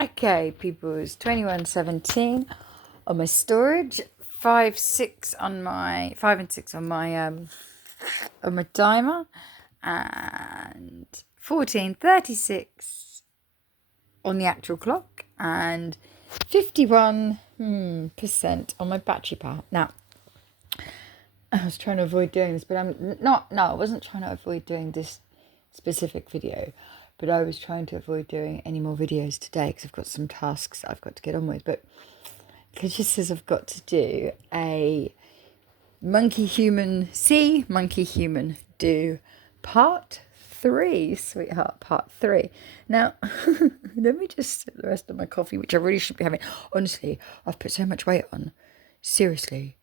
Okay, people, it's 21:17 on my storage, 5 and 6 on my timer, and 14:36 on the actual clock, and 51% on my battery power. Now, I was trying to avoid doing this, but I wasn't trying to avoid doing this specific video, but I was trying to avoid doing any more videos today because I've got some tasks I've got to get on with. But it just says I've got to do a monkey human see, monkey human do part 3, sweetheart, part 3. Now, let me just sip the rest of my coffee, which I really should be having. Honestly, I've put so much weight on. Seriously.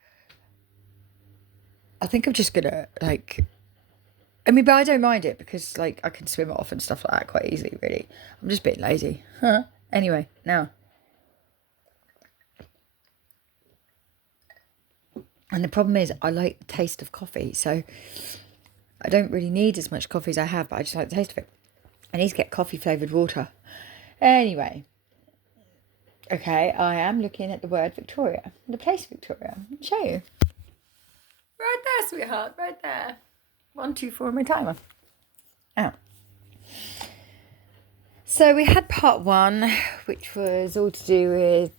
I think I'm just gonna but I don't mind it because I can swim off and stuff like that quite easily, really. I'm just being lazy. Anyway, now. And the problem is I like the taste of coffee, so I don't really need as much coffee as I have, but I just like the taste of it. I need to get coffee flavoured water. Anyway. Okay, I am looking at the word Victoria. The place Victoria. I'll show you. Right there, sweetheart. Right there. 1, 2, 4 on my timer. Oh. So we had part 1, which was all to do with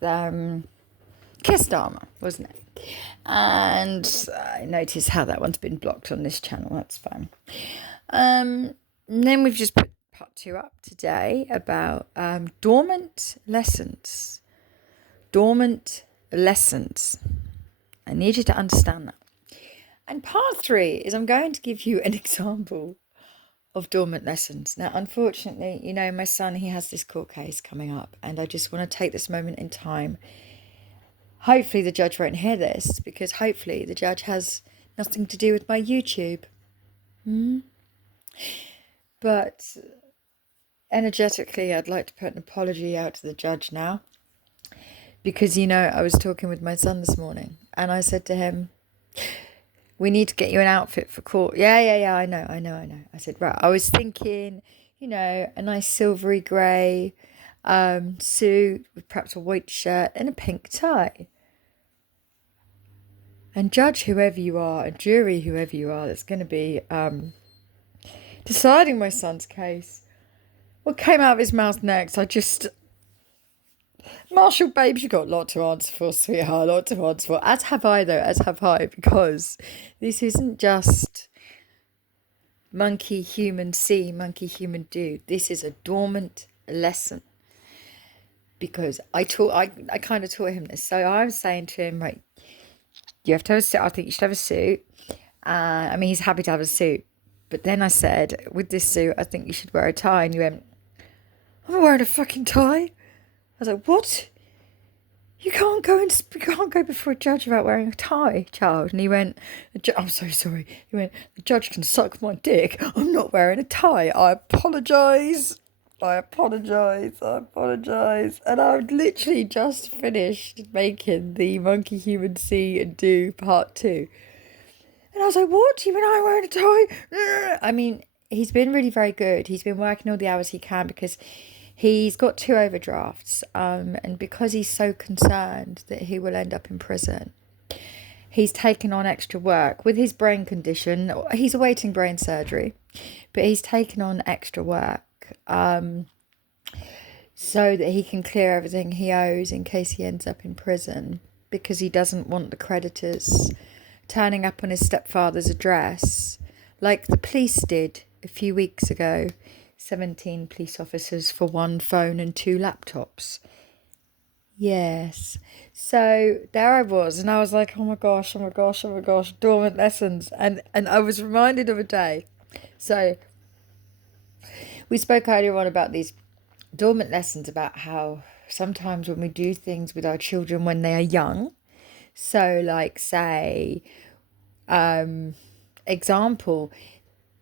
Kiss Dharma, wasn't it? And I noticed how that one's been blocked on this channel. That's fine. And then we've just put part 2 up today about dormant lessons. Dormant lessons. I need you to understand that. And part 3 is I'm going to give you an example of dormant lessons. Now, unfortunately, my son, he has this court case coming up, and I just want to take this moment in time. Hopefully the judge won't hear this, because hopefully the judge has nothing to do with my YouTube. But energetically, I'd like to put an apology out to the judge now. Because, I was talking with my son this morning, and I said to him, we need to get you an outfit for court. Yeah, I know. I said, right, I was thinking, a nice silvery grey suit with perhaps a white shirt and a pink tie. And judge, whoever you are, and jury, whoever you are, that's going to be deciding my son's case. What came out of his mouth next, Marshall, babes, you've got a lot to answer for, sweetheart, a lot to answer for. As have I, though, because this isn't just monkey, human, see, monkey, human, do. This is a dormant lesson. Because I kind of taught him this. So I was saying to him, right, you have to have a suit. I think you should have a suit. He's happy to have a suit. But then I said, with this suit, I think you should wear a tie. And you went, I'm not wearing a fucking tie. I was like, what? You can't go before a judge without wearing a tie, child. And he went, I'm so sorry. He went, the judge can suck my dick. I'm not wearing a tie. I apologise. And I've literally just finished making the monkey human see and do part 2. And I was like, what? You mean I'm wearing a tie? He's been really very good. He's been working all the hours he can because he's got 2 overdrafts, and because he's so concerned that he will end up in prison, he's taken on extra work with his brain condition. He's awaiting brain surgery, but he's taken on extra work so that he can clear everything he owes in case he ends up in prison, because he doesn't want the creditors turning up on his stepfather's address like the police did a few weeks ago. 17 police officers for 1 phone and 2 laptops. Yes. So there I was, and I was like, oh my gosh, dormant lessons. And I was reminded of a day. So we spoke earlier on about these dormant lessons, about how sometimes when we do things with our children when they are young, so say, example,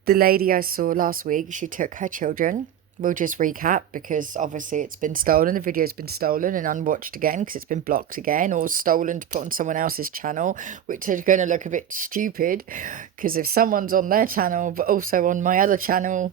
the lady I saw last week, she took her children. We'll just recap because obviously it's been stolen. The video's been stolen and unwatched again because it's been blocked again, or stolen to put on someone else's channel, which is going to look a bit stupid because if someone's on their channel but also on my other channel,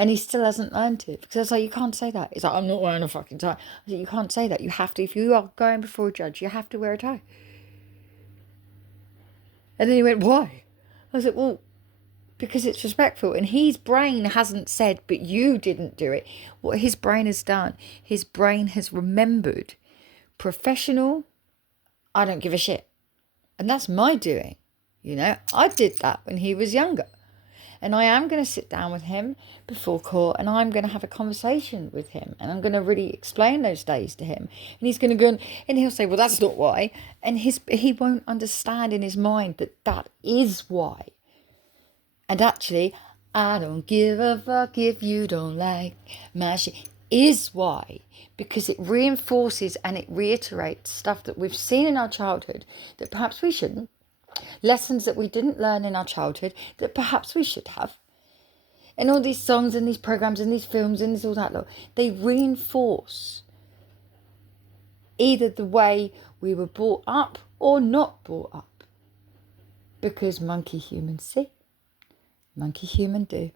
And he still hasn't learned it. Because I was like, you can't say that. He's like, I'm not wearing a fucking tie. I said, you can't say that. You have to, if you are going before a judge, you have to wear a tie. And then he went, why? I was like, well, because it's respectful. And his brain hasn't said, but you didn't do it. What his brain has done, his brain has remembered professional, I don't give a shit. And that's my doing. You know, I did that when he was younger. And I am going to sit down with him before court and I'm going to have a conversation with him. And I'm going to really explain those days to him. And he's going to go and he'll say, well, that's not why. And he won't understand in his mind that that is why. And actually, I don't give a fuck if you don't like my shit is why. Because it reinforces and it reiterates stuff that we've seen in our childhood that perhaps we shouldn't. Lessons that we didn't learn in our childhood that perhaps we should have. And all these songs and these programs and these films and all that, they reinforce either the way we were brought up or not brought up. Because monkey humans see, monkey human do.